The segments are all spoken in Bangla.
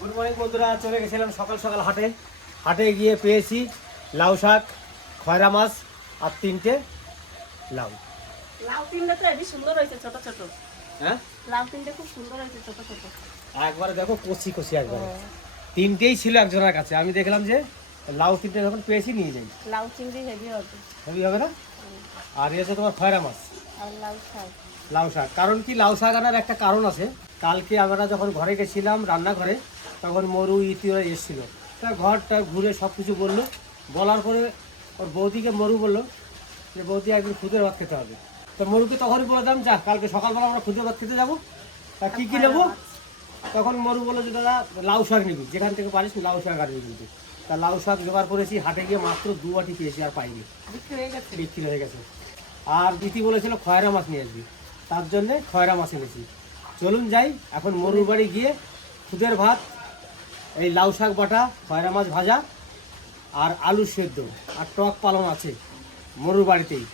গুড মর্নিং বন্ধুরা, চলে গেছিলাম সকাল সকাল হাটে গিয়ে পেয়েছি লাউ শাক, খয়রা মাছ আর 3টে লাউ। লাউ তিনটে তো হেবি সুন্দর হয়েছে, ছোট ছোট। হ্যাঁ, লাউ তিনটে খুব সুন্দর হয়েছে, ছোট ছোট। একবারে দেখো কচি কচি একবারে। 3টেই ছিল একজনের কাছে, আমি দেখলাম যে লাউ 3টে যখন পেয়েছি নিয়ে যাই। লাউ চিংড়ি হেভি হবে। হেভি হবে না? আর এই হচ্ছে তোমার খয়রা মাছ আর লাউ শাক। লাউ শাক। কারণ কি লাউ শাক আনার একটা কারণ আছে। কালকে আমরা যখন ঘরে গেছিলাম রান্নাঘরে, তখন মরু ইতিরা এসেছিলো। তা ঘরটা ঘুরে সব কিছু বললো, বলার পরে ওর বৌদিকে মরু বললো যে বৌদি একদিন খুদের ভাত খেতে হবে। তো মরুকে তখনই বললাম যা কালকে সকালবেলা আমরা খুদের ভাত খেতে যাবো, তা কী কী নেবো? তখন মরু বললো যে দাদা লাউ শাক নিবি, যেখান থেকে পারিস লাউ শাক আনবি। কিন্তু তা লাউ শাক জোগাড় করেছি, হাটে গিয়ে মাত্র 2 বাটি পেয়েছি, আর পাইনি, বিক্রি হয়ে গেছে। আর দিতি বলেছিল খয়রা মাছ নিয়ে আসবি, তার জন্যে খয়রা মাছ এনেছি। চলুন যাই এখন মরুর বাড়ি গিয়ে খুদের ভাত, এই লাউ শাক বাটা, খয়রা মাছ ভাজা আর আলু সেদ্ধ আর টক পালং আছে মরুর বাড়িতেই।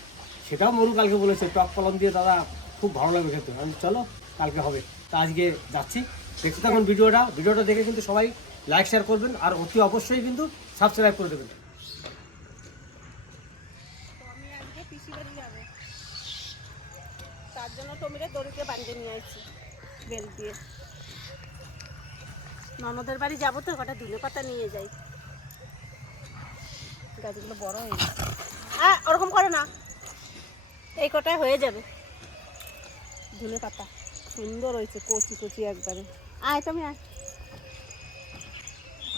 সেটাও মরু কালকে বলেছে টক পালং দিয়ে দাদা খুব ভালো লাগবে খেতে। আমি চলো কালকে হবে, তা আজকে যাচ্ছি। দেখতে থাকুন ভিডিওটা দেখে কিন্তু সবাই লাইক শেয়ার করবেন, আর অতি অবশ্যই কিন্তু সাবস্ক্রাইব করে দেবেন। আমি আজকে পিসি বাড়ি যাবো, তার জন্য টমিরে দড়িতে বাঁধিয়ে নিয়ে আসছি বেল দিয়ে। ননদের বাড়ি যাবো তো, কটা ধনে পাতা নিয়ে যাই। গাছগুলো বড় হয়ে গেছে। ওরকম করে না, এই কটায় হয়ে যাবে। ধনে পাতা সুন্দর হয়েছে, কচি কচি একবারে। তুমি আয়।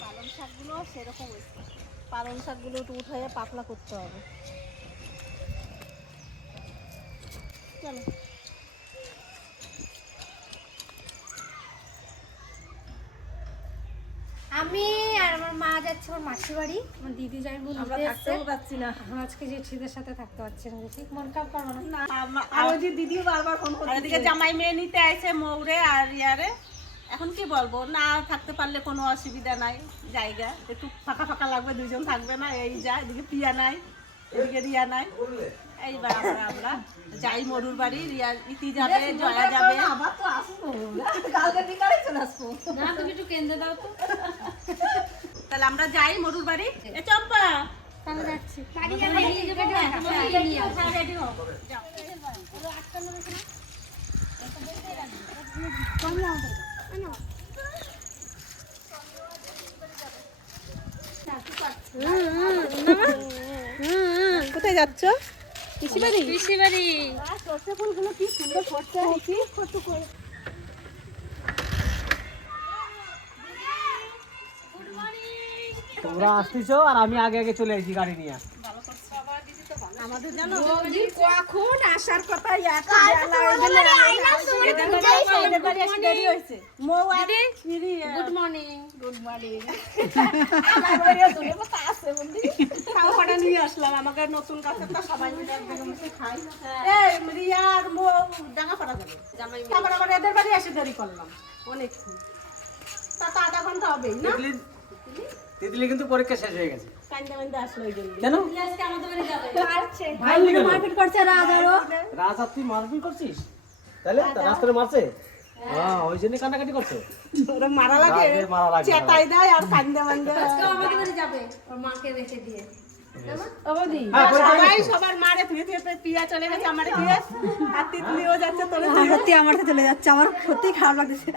পালং শাকগুলো সেরকম হয়েছে, পালং শাকগুলো একটু উঠাইয়া পাতলা করতে হবে। চলো আমি আর আমার মা যাচ্ছে ওর মাসির বাড়ি, আমার দিদি যাই বলতে আমরা থাকতেও পারছি না এখন আজকে জেঠিদের সাথে থাকতে পারছি না, ঠিক মন খারাপ করবো না। আর ওই যে দিদিও বারবার ফোন করে, এদিকে জামাই মেয়ে নিতে আইছে মৌরে আর ইয়ারে। এখন কি বলবো, না থাকতে পারলে কোনো অসুবিধা নাই, জায়গা একটু ফাঁকা ফাঁকা লাগবে, দুজন থাকবে না, এই যা। এদিকে পিয়া নাই, এদিকে রিয়া নাই। এইবার আমরা যাই মরুর বাড়ি, রিয়া ইতি যাবে, জয়া যাবে। আবার তো আসবো, কালকে বিকালে চলে আসবো। না তুমি একটু কেন্দ্রে দাও তো। তাহলে আমরা যাই মরুর বাড়ি। এ চম্পা, তাহলে যাচ্ছি রেডি হও, যাও। কোথায় যাচ্ছ? পিসি বাড়ি। পিসি বাড়ি। সরষে ফুলগুলো কি সুন্দর ফটছে, দেখি কত করে। তোমরা আসতেছো আর আমি আগে আগে চলে এসেছি গাড়ি নিয়ে। আমাদের জানো কখন আসার কথা? Good morning. Good morning. নিয়ে আসলাম, আমাকে নতুন কাছে তো সবাই মিলে একদিকে খাই। এই রিয়া আর মৌ ডাঙা পাড়া যাবে, তারপর আবার এদের বাড়ি এসে দেরি করলাম অনেকক্ষণ, তা তো আধা ঘন্টা হবেই না। তিতলি কিন্তু পরীক্ষা শেষ হয়ে গেছে। কান্দে কান্দে আসলো ওই জন্য। কেন? মারপিট করছে রাজারও। রাজা তুই মারপিট করছিস? তাহলে রাস্তায় মারছে? হ্যাঁ, ওই জন্য কান্নাকাটি করছে। ওরা মারা লাগে, মারা লাগে, চেতাই দেয় আর কান্দে কান্দে। আমাদের বাড়ি যাবে ওর মাকে রেখে দিয়ে। সবাই সবার মারে ধুয়ে ধুয়ে পিয়া চলে গেছে, আমার দিয়ে আর তিতলিও যাচ্ছে, তোরে সত্যি আমার সাথে চলে যাচ্ছে, আমার সত্যি খারাপ লাগছে।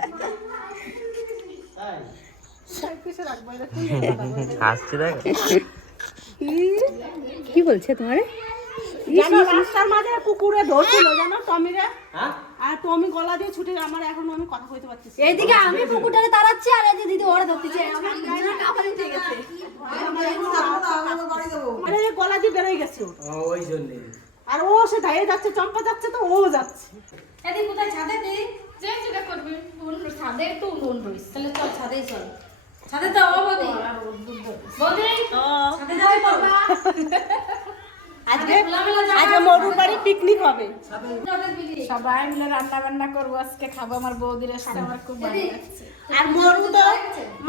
কি বলছে তোমারে? জানো রাস্তার মাঝে কুকুরে ধরছিল, জানো টমিরে। হ্যাঁ, আর টমি গলা দিয়ে ছুটে, আমার এখন আমি কথা কইতে পারতেছি। এইদিকে আমি পুকুরটারে তাড়াচ্ছি আর এই যে দিদি ওরে ধরতেছে, আমার দুজনে কাপালি উঠে গেছে। আরে গলা দিয়ে বেরোয় গেছে ওর। ওই জন্য। আর ও সে ধায়ে যাচ্ছে, চম্পা যাচ্ছে, তো ও যাচ্ছে। এদিকে কোথায় ছাদে দিই? যে যেটা করবি ছাদে একটু লোন রইস, তাহলে চল ছাদেই চল। ছাদে তো বৌদি বৌদি ছাদে যাই করবা। আজকে মরুর বাড়ি পিকনিক হবে, সবাই মিলে রান্না বান্না করবো, আজকে খাবো। আমার বৌদির আসতে আমার খুব ভালো লাগছে। আর মরু তো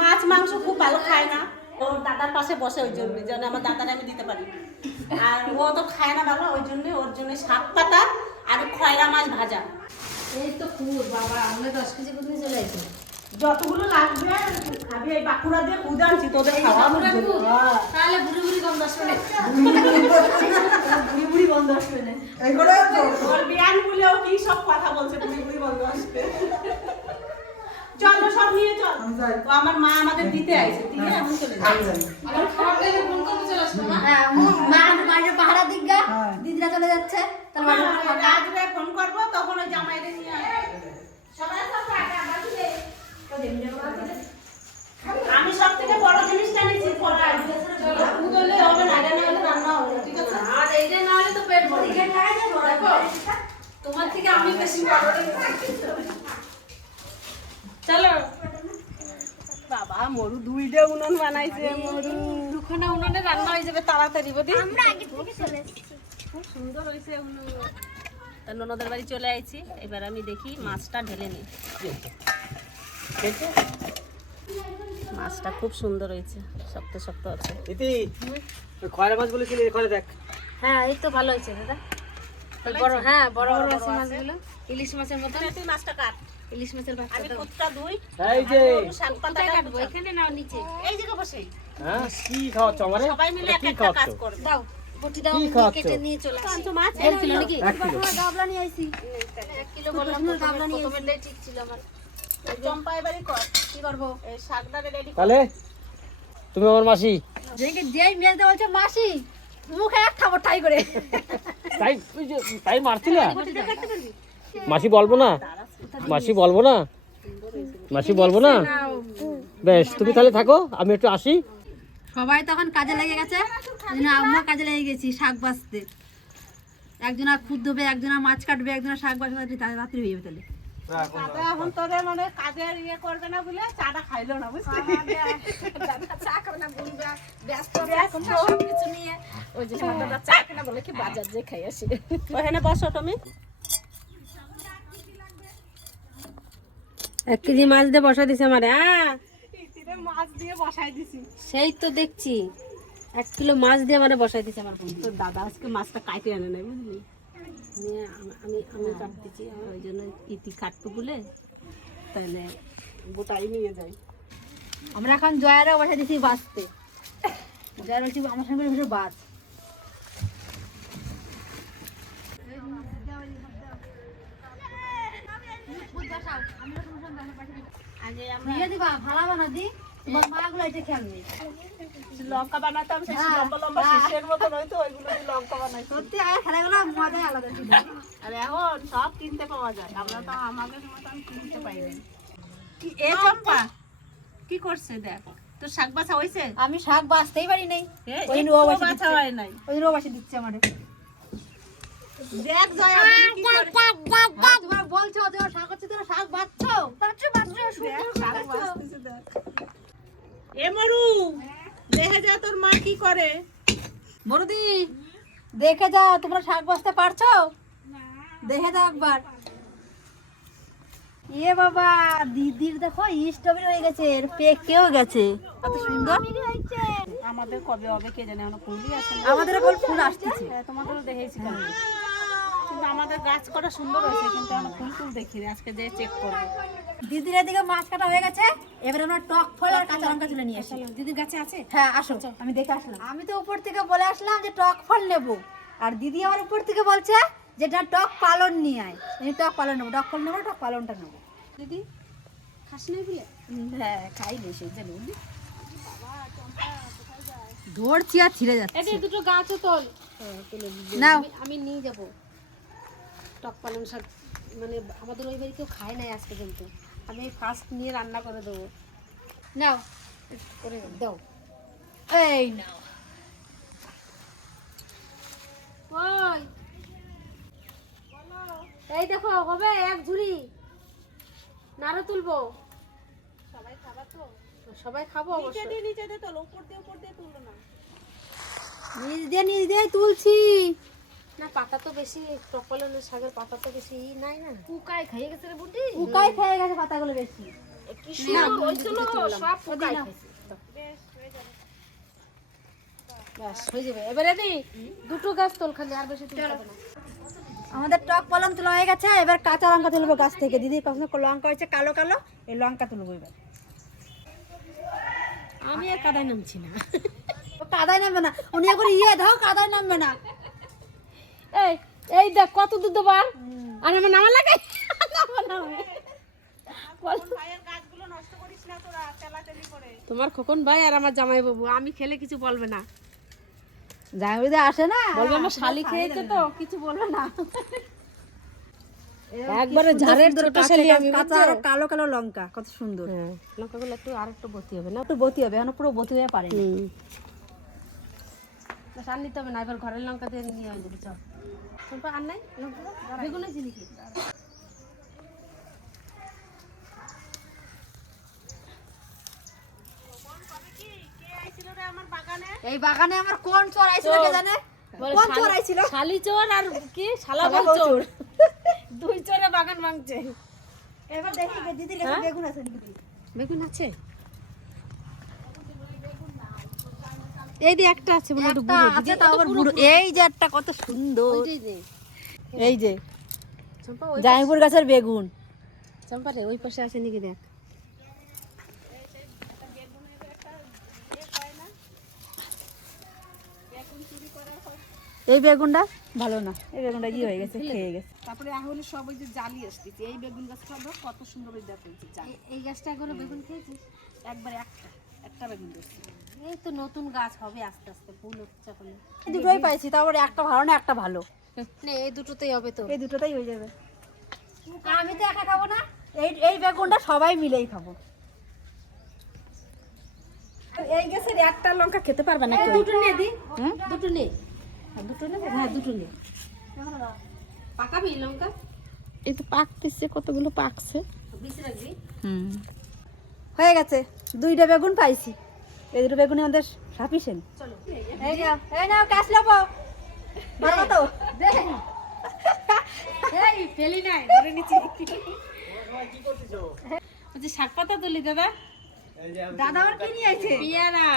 মাছ মাংস খুব ভালো খায় না, ওর দাদার পাশে বসে, ওই জন্য যেন আমার দাদারে আমি দিতে পারি। আর ও তো খায় না ভালো, ওই জন্য ওর জন্য শাক পাতা আর খয়রা মাছ ভাজা। এই তো খুব বাবা, আমরা 10 কেজি পর্যন্ত চলে আসি। যতগুলো লাগবে খাবি, এই বাঁকুড়া দিয়ে উদানছি তোদের খাওয়ানোর জন্য। তাহলে বুড়ি বুড়ি গন্ধ আসবে না। বুড়ি বুড়ি বন্ধ আসবে না। ওর বিয়ান বলেও কি সব কথা বলছে, বুড়ি বুড়ি বন্ধ আসবে। চলো সব নিয়ে চল। ও আমার মা আমাদের দিতে আইছে, ঠিক আছে? এখন চলে যাই। আবার খাবার টাইমে ফোন করতে চলে আসবে মা। হ্যাঁ, মা বাইরে পাহারা দিক গা, দিদিরা চলে যাচ্ছে। তাহলে বাইরে খাবার রাজরে ফোন করবো, তখন ওই জামাইদের নিয়ে আসবে। সবাই সব টাকা বাঁচবে। আমি সব থেকে বড় জিনিসটা নিচ্ছি, ফোড়াই। দুধ হলে হবে না, এটা না হলে রান্না হবে না, ঠিক আছে? আর এইটা না হলে তো পেট ভরে যায়। দেখো, তোমার থেকে আমি বেশি বড়। চলো বাবা, মরু দুইটা উনুন বানাইছে, মরু দুখানা উনানে রান্না হয়ে যাবে তাড়াতাড়ি বদি। আমরা আগে থেকে চলে এসেছি। খুব সুন্দর হয়েছে উনুন। তা ননদের বাড়ি চলে আইছি, এবার আমি দেখি মাছটা ঢেলে নিই। মাছটা খুব সুন্দর হয়েছে, শক্ত শক্ত আছে। ইতি ওই খয়রা মাছ বলেছিলি, এখানে দেখ। হ্যাঁ, এই তো ভালো হয়েছে দাদা। বড়, হ্যাঁ, বড় বড় আছে মাছগুলো, ইলিশ মাছের মতো। তুই মাছটা কাট, ইলিশ মাছের বাচ্চা আমি তো। কুটটা ধুই। এই যে শাক পাতা কোথায় কাটবো? এখানে না নিচে? এই জায়গা বসেই হ্যাঁ, কি খাওয়াচ্ছ আমারে? সবাই মিলে এটা এক কি একটা কাজ খাওয়াচ্ছ? করবে। দাও, বটি দাও, কি আমি খাওয়াচ্ছ? কেটে নিয়ে চলে আসি। কাঞ্চু মাছ 1 কিলো নাকি? 1 কিলো। গাবলা নিয়ে আইছি। 1 কিলো বললাম, প্রথমেরটাই ঠিক ছিল আমার। চম্পা এবারই কর, কি করবো? এই শাকটা রেডি কর। তাহলে তুমি আমার মাসি, যেই মেয়েটা বলছে মাসি, মুখে এক খাবার ঠাই করে। তাই তাই মারছি না। মাসি বলবো না, মাসি বলবো না, মাসি বলবো না। বেশ, তুমি তাহলে থাকো, আমি একটু আসি। সবাই তখন কাজে লেগে গেছে, আমরা কাজে লেগে গেছি শাক বাছতে। একজনা খুদ ধোবে, একজনা মাছ কাটবে, একজনা শাক বাছতে, রাত্রি হয়ে যাবে তাহলে। দাদা এখন তোরে মানে কাজের ইয়ে করবে না বলে চাটা খাইলো না, বুঝলি? চা খাবে না, বলবে ব্যস্ত এখন সবকিছু নিয়ে। ওই যে আমার দাদা চা খাবে না বলে কি বাজার যে খাই আসি। ওখানে বসো তুমি। 1 কেজি মাছ দিয়ে বসা দিছে আমারে। হ্যাঁ, মাছ দিয়ে বসাই দিছি। সেই তো দেখছি 1 কিলো মাছ দিয়ে আমারে বসাই দিছে আমার বোন। তোর দাদা আজকে মাছটা কাটে আনে নাই, বুঝলি? নিয়ে আমি কাটতেছি। ওই জন্য ইতি কাটতে বলে তাহলে গোটাই নিয়ে যাই। আমরা এখন জয়ারও বসাই দিছি বাঁচতে। জয়ার বলছি আমার সঙ্গে বসে বাঁচ। আগে আমরা দিয়ে দিবা ভালো বানা দি, তোমার মাগুলো এটা খেলবে। লঙ্কা বানাতাম, সেই লম্বা লম্বা শীষের মতন হয়তো, ওইগুলো দিয়ে লঙ্কা বানাই। সত্যি আর খেলাগুলো মজাই আলাদা ছিল। আর এখন সব কিনতে পাওয়া যায়, আমরা তো আমাদের মতন কিনতে পাইনি। কি এ চম্পা কি করছে দেখ, তোর শাক বাছা হয়েছে? আমি শাক বাঁচতেই পারি নাই। ওই একটু রুয়া বাসি বাছা দিচ্ছে। হয় নাই। ওই রুয়া বাসি দিচ্ছে আমারে। দেখ জয়া বলি কি করে। হ্যাঁ, তোমরা বলছো তোমার শাক হচ্ছে, তোমরা শাক বাঁচছো। দেখ, শাক বাছতেছে দেখ। এ মরু, দেখে যা তোর মা কি করে। বড়দি দেখে যাও, তোমরা শাক বাঁচতে পারছো? দেখে যাও একবার। এ বাবা, দিদির দেখো স্ট্রবেরি হয়ে গেছে, এর পেকেও গেছে, কত সুন্দর। আমাদের কবে হবে কে জানে, এখনো ফুলই আসে না। আমাদের বল ফুল আসতেছে। তোমাদেরও দেখেছি কেন, কিন্তু আমাদের গাছ করা সুন্দর হয়েছে, কিন্তু এখন ফুল ফুল দেখিনি। আজকে যে চেক করবো। দিদির এদিকে মাছ কাটা হয়ে গেছে, এবার আমরা টক ফল আর কাঁচা লঙ্কা তুলে নিয়ে আসি। দিদির কাছে আছে? হ্যাঁ, আসো, আমি দেখে আসলাম। আমি তো উপর থেকে বলে আসলাম যে টক ফল নেবো, আর দিদি আমার উপর থেকে বলছে যে না টক পালন নিয়ে আয়। আমি টক পালন নেবো, টক ফল নেবো, টক পালনটা নেবো। দিদি খাস নাই বলে? হ্যাঁ, খাই নি, সেই জন্য ধরছি আর ছিঁড়ে যাচ্ছে। এই দুটো গাছও তোল। নাও, আমি নিয়ে যাব টক পালং শাক, মানে আমাদের ওই বাড়ি কেউ খায় নাই আজ পর্যন্ত। আমি ফার্স্ট নিয়ে রান্না করে দেবো। নাও করে দাও। এই নাও। ওই এই দেখো, হবে 1 ঝুড়ি নাড়ু তুলবো। সবাই খাবার তো, সবাই খাবো অবশ্যই। নিচে দিয়ে তোলো, উপর দিয়ে তুলো না। নিজ দিয়ে তুলছি। না, পাতা তো বেশি, টক পালনের শাকের পাতা তো বেশি নাই না। পোকায় খেয়ে গেছে রে বুটি, পোকায় খেয়ে গেছে পাতাগুলো বেশি। কি সুন্দর হয়েছিল, সব পোকায় খাইছে। ব্যাস হয়ে যাবে। এবারে দি দুটো গাছ তোল খালি, আর বেশি তুলতে হবে না। আমাদের টক পালং তোলা হয়ে গেছে, এবার কাঁচা লঙ্কা তুলবো গাছ থেকে। দিদির পছন্দ লঙ্কা হয়েছে কালো কালো, এই লঙ্কা তুলবো এবার। আমি আর কাদায় নামছি না। ও কাদায় নামবে না, উনি এখন দাও কাদায় নামবে না। এই এই দেখ কত দূর দেবার, আর আমার নামা লাগে। ভাইয়ের গাছগুলো নষ্ট করিস না তোরা, তেলাতেলি করে। তোমার খোকন ভাই আর আমার জামাই বাবু, আমি খেলে কিছু বলবে না, জামাইদা আসে না, বলবে আমার শালি খেয়েছে তো কিছু বলবে না। একবারে ঝাড়ের ছোট শালি আমি, কাঁচা আর কালো কালো লঙ্কা, কত সুন্দর। হ্যাঁ লঙ্কাগুলো একটু আর একটু বতি হবে না, একটু বতি হবে, এখন পুরো বতি হয়ে পারে না। সার নিতে হবে না, এবার ঘরের লঙ্কা দিয়ে নিয়ে আমি দেবো। চল চম্পা আর নাই লঙ্কা, বেগুন আছে নাকি? এই বাগানে আমার কোন চোর আইছিল কে জানে? কোন চোর আইছিল? শালি চোর আর কি শালা বউ চোর, দুই চোরে বাগান ভাঙছে। এবার দেখি দিদির কাছে বেগুন আছে নাকি? বেগুন আছে, এই যে একটা আছে মনে হয় একটা আছে, তাও আবার বুড়ো। এই যে একটা কত সুন্দর, এই যে চম্পা ওই জাইপুর গাছের বেগুন। চম্পা রে ওই পাশে আছে নাকি দেখ। এই বেগুনটা ভালো না, এই বেগুনটা কি হয়ে গেছে, খেয়ে গেছে। তারপরে হলে সব ওই যে জালি আসতেছে, এই বেগুন গাছটা কত সুন্দর ওই দেখো জালি, এই গাছটা করে বেগুন খেয়েছিস? একবারে একটা বেগুন দেখছি। এই তো নতুন গাছ হবে আস্তে আস্তে, ফুল উঠছে করলে। এই দুটোই পাইছি, তারপরে একটা ভালো না একটা ভালো, না এই দুটোতেই হবে তো। এই দুটোতেই হয়ে যাবে। আমি তো একা খাবো না, এই বেগুনটা সবাই মিলেই খাবো। এই গাছের একটা লঙ্কা খেতে পারবে না কেউ। দুটো নে দি, দুটো নে, দুটো নে, হ্যাঁ দুটো নে। পাকাবি লঙ্কা? এই তো পাকতেছে, কতগুলো পাকছে। বেশি রাখবি? হয়ে গেছে, দুইটা বেগুন পাইছি, এই দুটো বেগুনের মধ্যে সাফিসিয়েন্ট। চলো এই নাও কাজ লবো বাবা তো এই ফেলি নাই, ধরে নিচ্ছি। বলছি শাক পাতা তুলি দাদা, দাদা আর কি নিয়ে আইছে? পেয়ারা।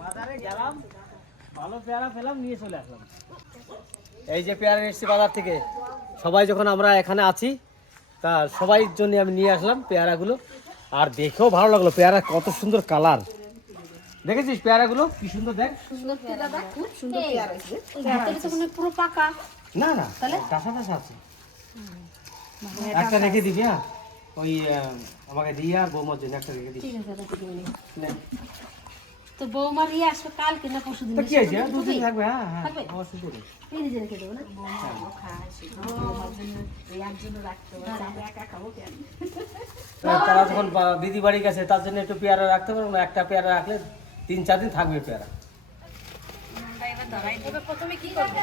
বাজারে গেলাম, ভালো পেয়ারা পেলাম, নিয়ে চলে আসলাম। এই যে পেয়ারা এসেছি বাজার থেকে, সবাই যখন আমরা এখানে আছি তা সবাইর জন্য আমি নিয়ে আসলাম পেয়ারাগুলো। আর দেখেও ভালো লাগলো, পেয়ারা কত সুন্দর কালার, দেখেছিস পেয়ারাগুলো কি সুন্দর, দেখ। সুন্দর পেয়ারা দাদা, খুব সুন্দর পেয়ারা আছে। এই ভিতরে তো মনে হয় পুরো পাকা। না না কাঁচা কাঁচা আছে, একটা রেখে দিবি। হ্যাঁ ওই আমাকে দিয়ে আর বৌমার জন্য একটা রেখে দিবি। ঠিক আছে দাদা, ঠিক আছে। নে। তো বৌমার ইয়ে আসবে কালকে না পরশু দিন? তো কি আছে, দুদিন থাকবে। হ্যাঁ হ্যাঁ থাকবে? অবশ্যই দেবে। এই নিজে রেখে দেবো না? তারা যখন দিদি বাড়ি গেছে তার জন্য একটু পেয়ারা রাখতে পারবো না, একটা পেয়ারা রাখলে 3-4 দিন থাকবে পেয়ারা। এবার প্রথমে কি করবে?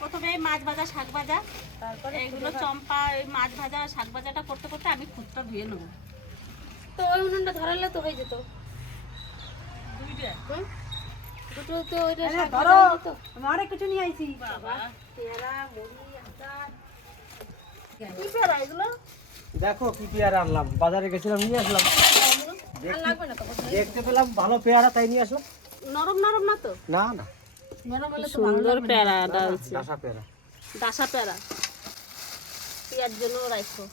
প্রথমে এই মাছ ভাজা শাক ভাজা, তারপরে এগুলো চম্পা, এই মাছ ভাজা শাক ভাজাটা করতে করতে আমি খুদটা ধুয়ে নেবো। তো ওই উনুনটা ধরালে তো হয়ে যেত। দুইটা হুম? দুটো তো ওইটা শাক ধরো, ভাজা হয়ে যেত। আমি অনেক কিছু নিয়ে আইছি। পেয়ারা, মুড়ি, আচার। কি পেয়ারা এগুলো? দেখো কি পেয়ারা আনলাম, বাজারে গেছিলাম নিয়ে আসলাম, আর লাগবে না তো প্রথমে। দেখতে পেলাম ভালো পেয়ারা তাই নিয়ে আসলাম। নরম নরম না তো? না না নরম হলে তো সুন্দর পেয়ারা কাঁচা পেয়ারা। ডাসা পেয়ারা পেঁয়ার জন্য রাখো।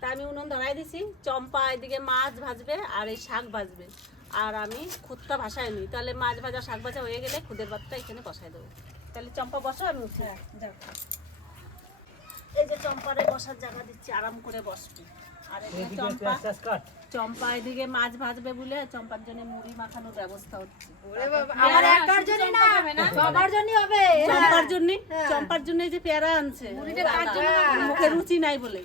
তা আমি উনুন ধরাই দিছি, চম্পা এদিকে মাছ ভাজবে আর এই শাক ভাজবে, আর আমি খুদটা ভাসাই নিই, তাহলে মাছ ভাজা শাক ভাজা হয়ে গেলে খুদের ভাতটা এখানে বসাই দেবো। তাহলে চম্পা বসো, আমি উঠি। এই যে চম্পারে বসার জায়গা দিচ্ছি, আরাম করে বসবি। আর এদিকে চম্পা চম্পা এদিকে মাছ ভাজবে বলে চম্পার জন্য মুড়ি মাখানোর ব্যবস্থা হচ্ছে। আমার একার জন্য না, সবার জন্য হবে। চম্পার জন্য এই যে পেয়ারা আনছে, মুখে রুচি নাই বলে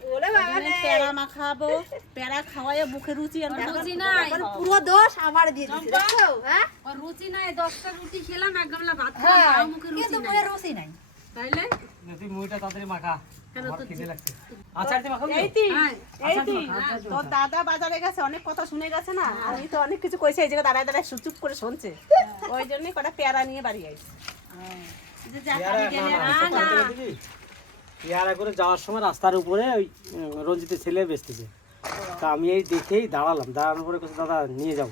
পেয়ারা মাখাবো, পেয়ারা খাওয়াই মুখে রুচি আনতে রুচি নাই। পুরো দোষ আমার দিয়ে দিছে, দেখছো? হ্যাঁ ওর রুচি নাই, 10টা রুটি খেলাম, এক গামলা ভাত খেলাম, তাও মুখে রুচি কিন্তু নাই। মুখে রুচি নাই। তাইলে তুই মুড়িটা তাড়াতাড়ি মাখা, আমার খিদে লাগছে। আচার দিয়ে মাখাবি? তোর দাদা বাজারে গেছে, অনেক কথা শুনে গেছে না, আমি তো অনেক কিছু কইছি, এই জায়গায় দাঁড়ায় দাঁড়ায় চুপ করে শুনছে, ওই জন্যই কটা পেয়ারা নিয়ে বাড়ি আইছে। যে যাক, আমি গেলে পেয়ারা করে যাওয়ার সময় রাস্তার উপরে ওই রঞ্জিতের ছেলে বেচতেছে, তা আমি এই দেখেই দাঁড়ালাম, দাঁড়ানোর পরে কিছু দাদা নিয়ে যাও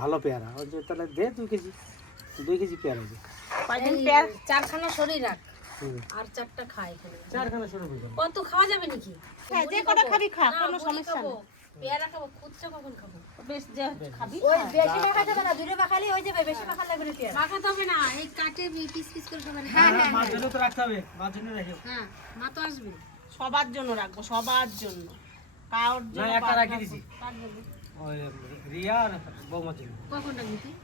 ভালো পেয়ারা, ওই যে তাহলে দে 2 কেজি পেয়ারা দে। কয়দিন পেয়ার চারখানা শরীর রাখ আর চারটা খাই এখানে। চারখানা শুরু করবো। কত খাওয়া যাবে নাকি? হ্যাঁ, যে কটা খাবি খা, না, কোনো মুড়ি সমস্যা খাবো, নেই। পেয়ারা খাবো, খুচরা কখন খাবো? বেশ যে খাবি ওই খা। বেশি মাখা যাবে না, দূরে মাখালে হয়ে যাবে, বেশি মাখা লাগবে না পেয়ারা। মাখাতে হবে না, এই কাটে পিস পিস করে খাবেন। মার জন্য তো রাখতে হবে, মার জন্য রাখো। হ্যাঁ, মা তো আসবে। সবার জন্য রাখবো, সবার জন্য, কারোর না, জন্য একটা পাঁচ রাখি রাখবো। দিছি। কার জন্য? ওই রিয়া আর বৌমার জন্য। কখন রাখবি তুই?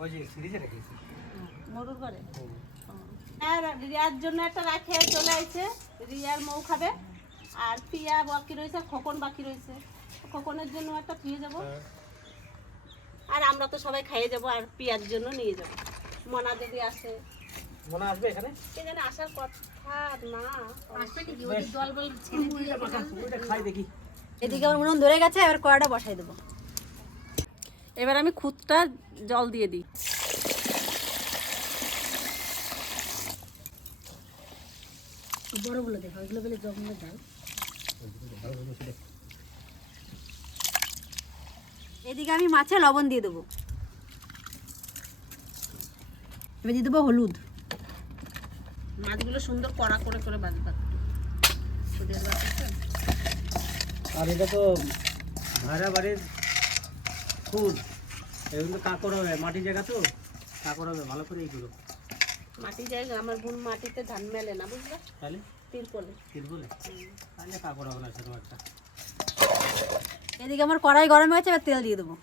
ওই যে সিরিজে রেখেছি। মরুর ঘরে আর রিয়ার জন্য একটা রাখে চলে আসছে, রিয়ার মৌ খাবে। আর পিয়া বাকি রয়েছে, খোকন বাকি রয়েছে, খোকনের জন্য একটা খেয়ে যাবো। আর আমরা তো সবাই খাইয়ে যাবো, আর পিয়ার জন্য নিয়ে যাবো। মনা যদি আসে, মনে আসবে এখানে? কে জানে আসার কথা না। আসবে নাকি? ওই দল বল ছেড়ে দিয়ে ওইটা খাই দেখি। এদিকে আমার উনুন ধরে গেছে, এবার কড়াটা বসাই দেবো। এবার আমি খুদটা জল দিয়ে দিই। বড়গুলো দেখো, ওইগুলো বলে জমলে ডাল। এদিকে আমি মাছে লবণ দিয়ে দেবো। এবার দিয়ে দেবো হলুদ। মাছগুলো সুন্দর কড়া করে করে বাঁধবা। সুদের বাচ্চা আর এটা তো ভাড়া বাড়ির ফুল, এগুলো তো কাকড় হবে, মাটি জায়গা তো কাকড় হবে, ভালো করে এইগুলো। মাটি জায়গা, আমার বোন মাটিতে ধান মেলে না, বুঝলে? তাহলে তিরপলে। তিল বলে তাহলে কাকড় হবে না সেরকম একটা। এদিকে আমার কড়াই গরম হয়েছে, এবার তেল দিয়ে দেবো।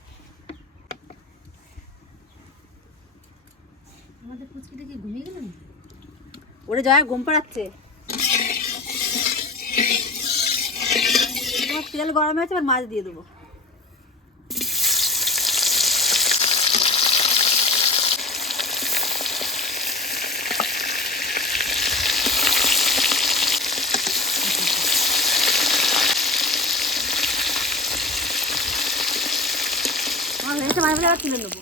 আমাদের পুচকিটা কি ঘুমিয়ে গেল নাকি? ওরে জয়া ঘুম পাড়াচ্ছে। তোমার তেল গরম হয়েছে, এবার মাছ দিয়ে দেবো। আমার হয়েছে, মাছ ভাজা তুলে নেবো।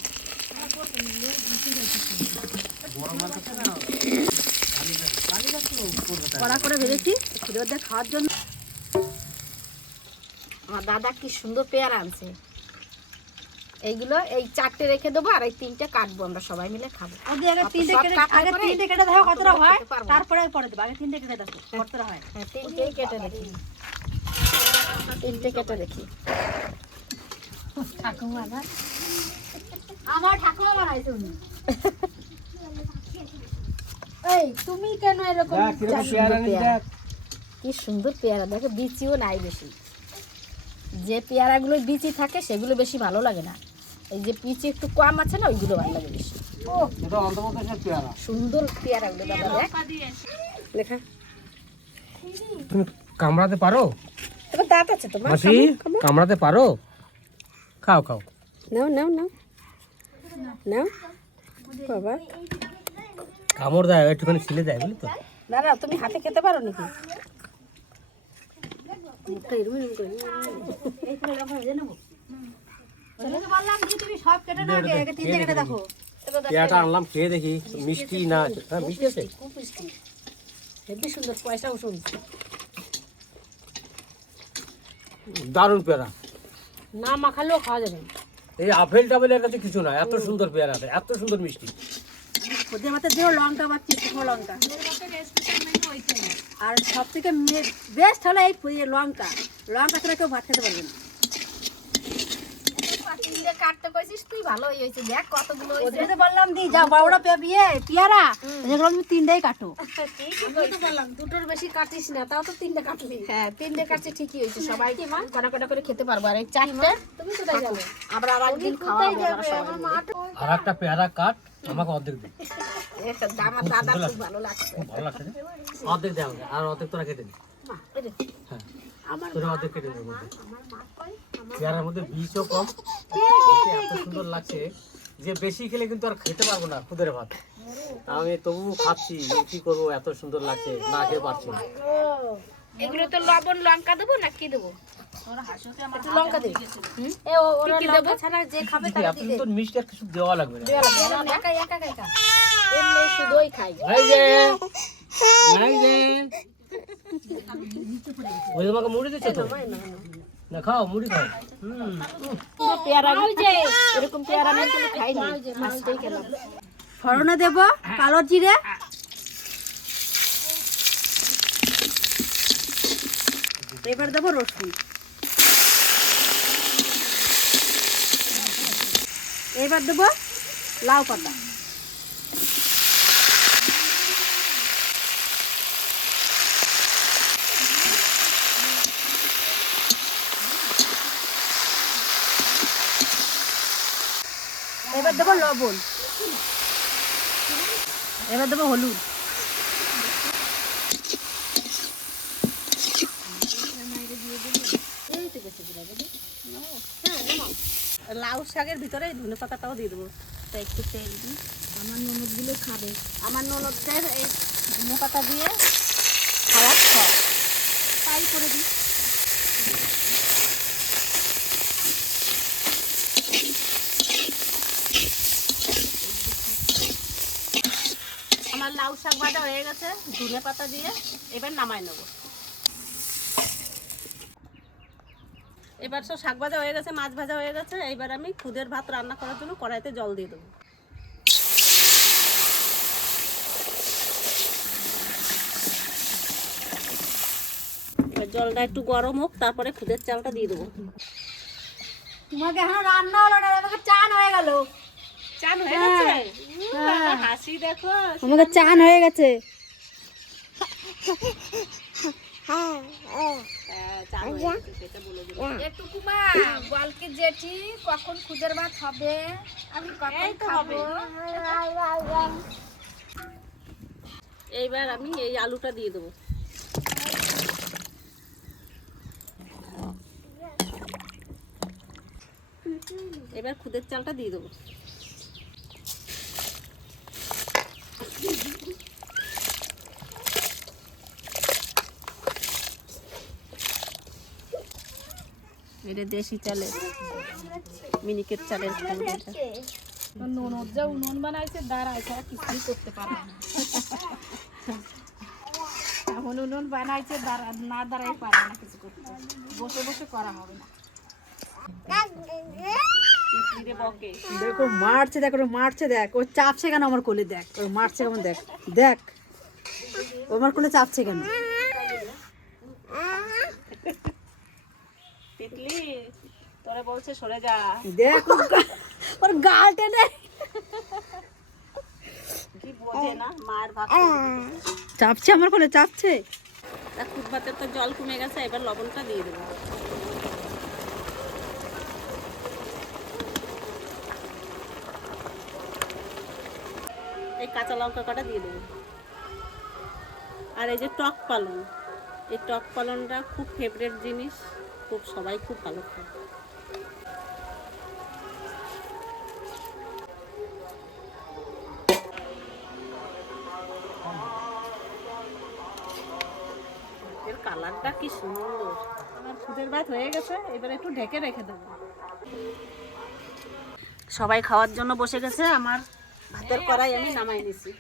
কড়া করে ভেজেছি খিদেরদের খাওয়ার জন্য। আমার দাদা কি সুন্দর পেয়ারা আনছে। এইগুলো এই 4টে রেখে দেবো, আর এই 3টে কাটবো, আমরা সবাই মিলে খাবো। আগে আগে অত তিনটে সব কেটে কাটার আগে পরে তিনটে কেটে দেখো কতটা হয়, খেতে পারবো না। তারপরে পরে দেবো। আগে তিনটে কেটে দেখো কতটা হয়। হ্যাঁ, 3টেই কেটে দেখি, 3টে কেটে দেখি। ঠাকুমা না, আমার ঠাকুমা বানাইছে উনি। এই তুমি কেন এরকম দেখ কিরকম পেয়ারা নিস দেখ। কি সুন্দর পেয়ারা, দেখো বিচিও নাই বেশি। যে পেয়ারাগুলো বিচি থাকে সেগুলো বেশি ভালো লাগে না, এই যে বিচি একটু কম আছে না, ওইগুলো ভালো লাগে বেশি। ও এটা অন্তত সব পেয়ারা। সুন্দর পেয়ারাগুলো দাদা, দেখ লেখা। তুমি কামড়াতে পারো? তোমার দাঁত আছে তোমার? মাসি কামড়াতে পারো? খাও খাও। নাও নাও নাও নাও বাবা। কামড় দেয়, একটুখানি ছিলে দেয়, বুঝলি তো? না না, তুমি হাতে খেতে পারো নাকি? এইগুলো এরকম ভেজে নেবো। ওই যে বললাম যে তুমি সব কেটে না, আগে আগে তিনটে কেটে দেখো। পেয়ারাটা আনলাম, খেয়ে দেখি মিষ্টি না। হ্যাঁ মিষ্টি আছে। খুব মিষ্টি, হেবি সুন্দর, পয়সাও শুনছি। দারুণ পেয়ারা। না মাখালেও খাওয়া যাবে। এই আপেল টাপেলের কাছে কিছু না, এত সুন্দর পেয়ারা, এত সুন্দর মিষ্টি। ওদের মাথায় দিও লঙ্কা বা শুকনো লঙ্কা। আর সব থেকে বেস্ট হলো এই লঙ্কা। লঙ্কা ছাড়া কেউ ভাত খেতে পারবে না। তিনটে কাটতে কইছিস তুই, ভালোই হয়েছে, দেখ কতগুলো হয়েছে। ওদের তো বললাম দি যা বড় বড় পেয়ারা, যেগুলো তুমি তিনটেই কাটো। আমি তো বললাম দুটোর বেশি কাটিস না, তাও তো 3টে কাটলি। হ্যাঁ 3টে কাটছে, ঠিকই হয়েছে, সবাই কটা কটা করে খেতে পারবো। আর এই 4টে তুমি কোথায় যাবে? আবার আরেকদিন খাওয়াবো আমরা সবাই মিলে। আর একটা পেয়ারা কাট, আমাকে অর্ধেক দে। আমার দাদা খুব ভালো লাগছে। খুব ভালো লাগছে না? অর্ধেক দে আমাকে, আর অর্ধেক তোরা কেটে নি। হ্যাঁ তোরা অর্ধেক কেটে নিবি। পেয়ারার মধ্যে বীজও কম, দেখতে এত সুন্দর লাগছে যে বেশি খেলে কিন্তু আর খেতে পারবো না খুদের ভাত। আমি তবু খাচ্ছি, কি করবো, এত সুন্দর লাগছে, না খেয়ে পারছি না। এগুলো তো লবণ লঙ্কা দেবো না কি দেবো? একটু লঙ্কা দিবি। এ ওরা লঙ্কা ছাড়া যে খাবে তাকে এত সুন্দর মিষ্টি আর কিছু দেওয়া লাগবে না। একা একা একা এমনি শুধুই খাই। এই যে এই যে ওই তোমাকে মুড়ি দিচ্ছে তো, না খাও মুড়ি খাও। পেয়ারা এরকম পেয়ারা আমি খাই না, আজকেই খেলাম। ফোড়নে দেব কালো জিরে, এবার দেবো রসুন, এবার দেবো লাউ পাতা, এবার দেবো লবণ, এবার দেবো হলুদ, লাউ শাকের ভিতরে ধনে পাতাটাও দিয়ে দেবো। তো একটু তেল দিই, আমার ননদগুলো খাবে। আমার ননদের এই ধনে পাতা দিয়ে খাওয়ার শখ, তাই করে দিই। আমার লাউ শাক ভাজা হয়ে গেছে ধনে পাতা দিয়ে, এবার নামাই নেব। এবার সব শাক ভাজা হয়ে গেছে, মাছ ভাজা হয়ে গেছে, এবার আমি খুদের ভাত রান্না করার জন্য কড়াইতে জল দিয়ে দেবো। এবার জলটা একটু গরম হোক, তারপরে খুদের চালটা দিয়ে দেবো। তোমাকে এখন রান্না হলো না, আমাকে চান হয়ে গেল। চান হয়ে গেছে? হাসি দেখো, আমাকে চান হয়ে গেছে। চান হয়ে গেছে সেটা বলে দিল। একটু মা বলকে জেঠি কখন খুদের ভাত হবে, আমি কখন খাবো। এইবার আমি এই আলুটা দিয়ে দেবো। এবার খুদের চালটা দিয়ে দেবো। এটা দেশি চালের, মিনিকেট চালের খুদ এটা। ননদ যা উনুন বানাইছে দাঁড়ায়, ছাড়া কিছুই করতে পারে না। এখন উনুন বানাইছে না দাঁড়াই পারে না কিছু করতে, বসে বসে করা হবে না। তিতলিরে বকে। দেখো মারছে, দেখো মারছে, দেখ ও চাপছে কেন আমার কোলে, দেখ ও মারছে কেমন, দেখ দেখ ও আমার কোলে চাপছে কেন। তিতলি তোরে বলছে সরে যা। দেখ ওর গাল টেনে কি বোঝে না মায়ের ভাত। চাপছে আমার কোলে, চাপছে। খুদ ভাতের তো জল কমে গেছে, এবার লবণটা দিয়ে দেবো। এই কাঁচা লঙ্কা কটা দিয়ে দেবো। আর এই যে টক পালং, এই টক পালংটা খুব ফেভারিট জিনিস, খুব সবাই খুব ভালো খায়। এর কালারটা কি সুন্দর। আমার খুদের ভাত হয়ে গেছে, এবার একটু ঢেকে রেখে দেবো। সবাই খাওয়ার জন্য বসে গেছে, আমার ভাতের কড়াই আমি নামাই নিছি।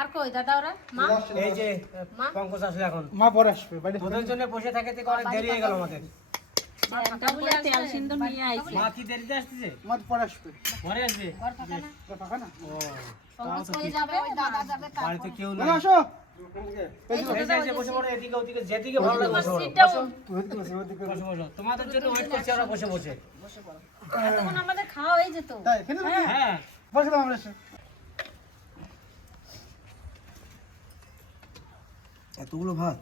আর কই দাদা ওরা মা? এই যে পঙ্কজ আসলে এখন মা পরে আসবে বাইরে ওদের জন্য বসে থাকে থেকে অনেক দেরি হয়ে গেল আমাদের। তেল সিন্দুর নিয়ে আইছি। মা কি দেরিতে আসতেছে? মা পরে আসবে ঘরে আসবে? ফাঁকা না ও পঙ্কজ কই যাবে, ওই দাদা যাবে। বাড়িতে কেউ না নেই। আসো এসে বসে পড়ো, এদিকে ওদিকে যেদিকে ভালো লাগে বসে পড়ো। বসে বসো, তোমাদের জন্য ওয়েট করছি আমরা বসে বসে। তখন আমাদের খাওয়া হয়ে যেত। তাই এখানে নাকি? হ্যাঁ বসে দাও আমরা এসে এতগুলো ভাত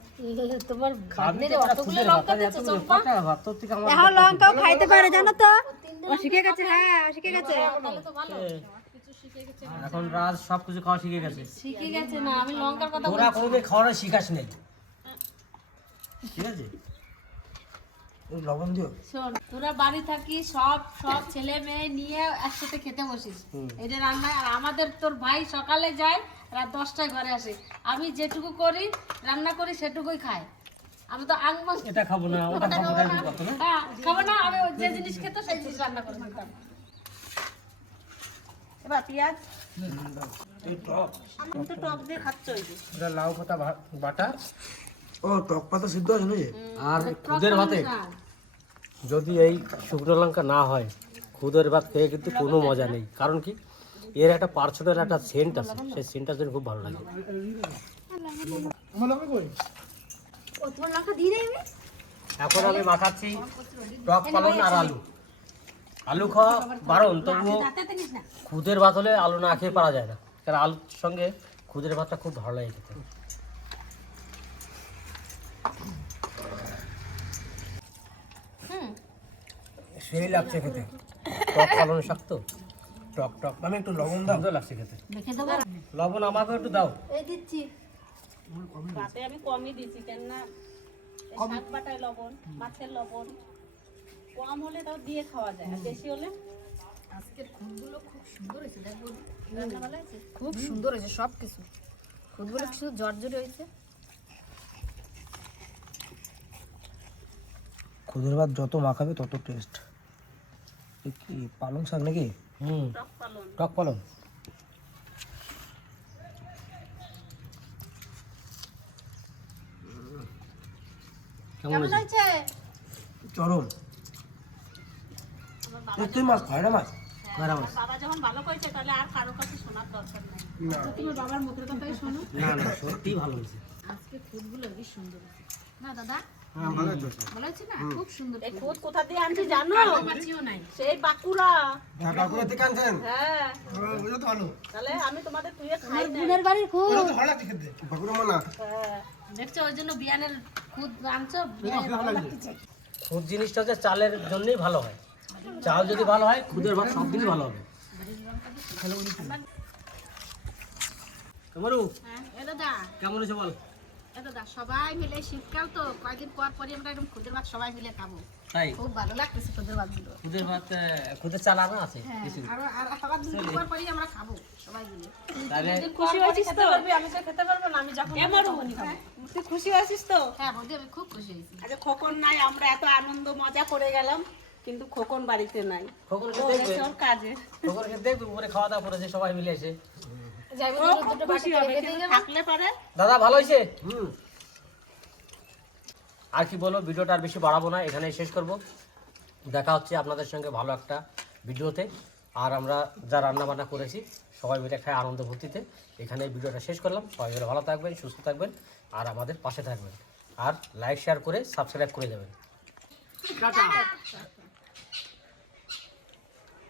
তোমার খাবি ভাগ্নের তো একটা অতগুলো খুদের লঙ্কা ভাত, দিচ্ছ এতগুলো চম্পা। কটা ভাত তোর থেকে আমার এখন লঙ্কাও খাইতে পারে জানো তো, ও শিখে গেছে। হ্যাঁ ও শিখে গেছে, তাহলে তো ভালো। এখন রাজ সবকিছু খাওয়া শিখে গেছে। শিখে গেছে না, আমি লঙ্কার কথা তোরা কোনোদিন খাওয়ানো শিখাস নেই, ঠিক আছে? ওই লবণ দিও। শোন, তোরা বাড়ি থাকি সব সব ছেলে মেয়ে নিয়ে একসাথে খেতে বসিস, এটা রান্না। আর আমাদের তোর ভাই সকালে যায়, রাত 10টায় ঘরে আসে। আমি যেটুকু করি রান্না করি সেটুকুই খাই। আমি তো আংমাস এটা খাবো না, ওটা খাবো না, এরকম কথা না? হ্যাঁ খাবো না, আমি যে জিনিস খেত সেই জিনিস রান্না করে দিতাম। এবার পেঁয়াজ, এই টক, আমি তো টক দিয়ে খাচ্ছ। ওই যে এটা লাউ পাতা বাটা, ও টক পাতা সিদ্ধ আছে নাকি? আর খুদের ভাতে যদি এই শুকনো লঙ্কা না হয়, খুদের ভাত খেয়ে কিন্তু কোনো মজা নেই। কারণ কি, এর একটা পার্সোনাল একটা সেন্ট আছে, সেই সেন্টটার জন্য খুব ভালো লাগে। আমার লঙ্কা কই? ও তোমার লঙ্কা দিয়ে দেয় আমি? এখন আমি মাখাচ্ছি টক পালং আর আলু। আলু খাওয়া বারণ, তবুও খুদের ভাত হলে আলু না খেয়ে পারা যায় না, কারণ আলুর সঙ্গে খুদের ভাতটা খুব ভালো লাগে খেতে। সেই লাগছে খেতে, টক পালং শাক তো, টক টক আমি একটু লবণ দাও। সুন্দর লাগছে খেতে। দেখে দেবো। লবণ আমাকে একটু দাও। এই দিচ্ছি। ভাতে আমি কমই দিছি, কেননা এই শাক বাটায় লবণ, মাছের লবণ কম হলে তাও দিয়ে খাওয়া যায়, আর বেশি হলে খুব সুন্দর হয়েছে সব কিছু। খুদগুলো কিছু জর্জরি হয়েছে। খুদের ভাত যত মাখাবে তত টেস্ট। কি পালং শাক নাকি? টক পালন। টক পালং। কেমন হয়েছে? হয়েছে? চরম। তুই মাছ খায় না মাছ? মারা মাছ। বাবা যখন ভালো করেছে তাহলে আর কারো কাছে শোনার দরকার নাই। তুমি বাবার মুখের কথাই শোনো। না না, সত্যি ভালো হয়েছে। আজকে ফুলগুলো বেশ সুন্দর হয়েছে। না দাদা, হ্যাঁ ভালো আছে। ভালো হয়েছে না? খুব সুন্দর। এই খুদ কোথা দিয়ে আনছি জানো? মাছিও নাই। সেই বাঁকুড়া। হ্যাঁ বাঁকুড়া থেকে আনছেন? হ্যাঁ, ওটা তো ভালো। তাহলে আমি তোমাদের তুই খাই না। বোনের বাড়ির খুব। ওটা তো ভালো লাগছে খেতে। বাঁকুড়া মানা। হ্যাঁ, দেখছো ওই জন্য বিয়ানের খুদ আনছো, বিয়ানের ভালো লাগছে। খুদ জিনিসটা হচ্ছে চালের জন্যই ভালো হয়। চাল যদি ভালো হয়, খুদের ভাত সব দিনই ভালো হবে। কামারু, হ্যাঁ, এ দাদা, কেমন হয়েছে বল? এ দাদা, সবাই মিলে শীতকাল তো কয়েকদিন পর পরই আমরা একদম খুদের ভাত সবাই মিলে খাবো। তাই খুব ভালো লাগতেছে খুদের ভাতগুলো। খুদের ভাত, খুদের চাল আনা আছে হ্যাঁ, কিছু। আর আবার দুদিন পর পরই আমরা খাবো সবাই মিলে। তাহলে খুশি হয়েছিস তো? আমি তো খেতে পারবো না, আমি যখন তুই খুশি হয়েছিস তো? হ্যাঁ বৌদি, আমি খুব খুশি হয়েছি। আচ্ছা, খোকন নাই, আমরা এত আনন্দ মজা করে গেলাম, কিন্তু খোকন বাড়িতে নাই, খোকনকে ও দেখবে, গেছে ওর কাজে। খোকনকে দেখবে উপরে খাওয়া দাওয়া করেছে সবাই মিলে এসে। যাই ও বৌদি, খুব দুটো খুশি বাটিতে হবে, রেখে কিন্তু দিয়ে থাকলে পারে। দাদা ভালো হয়েছে? আর কি বলো, ভিডিওটা আর বেশি বাড়াবো না, এখানেই শেষ করব। দেখা হচ্ছে আপনাদের সঙ্গে ভালো একটা ভিডিওতে। আর আমরা যা রান্না বান্না করেছি সবাই মিলে খাই আনন্দ ভর্তিতে। এখানে ভিডিওটা শেষ করলাম। সবাই মিলে ভালো থাকবেন, সুস্থ থাকবেন, আর আমাদের পাশে থাকবেন। আর লাইক শেয়ার করে সাবস্ক্রাইব করে দেবেন। টাটা।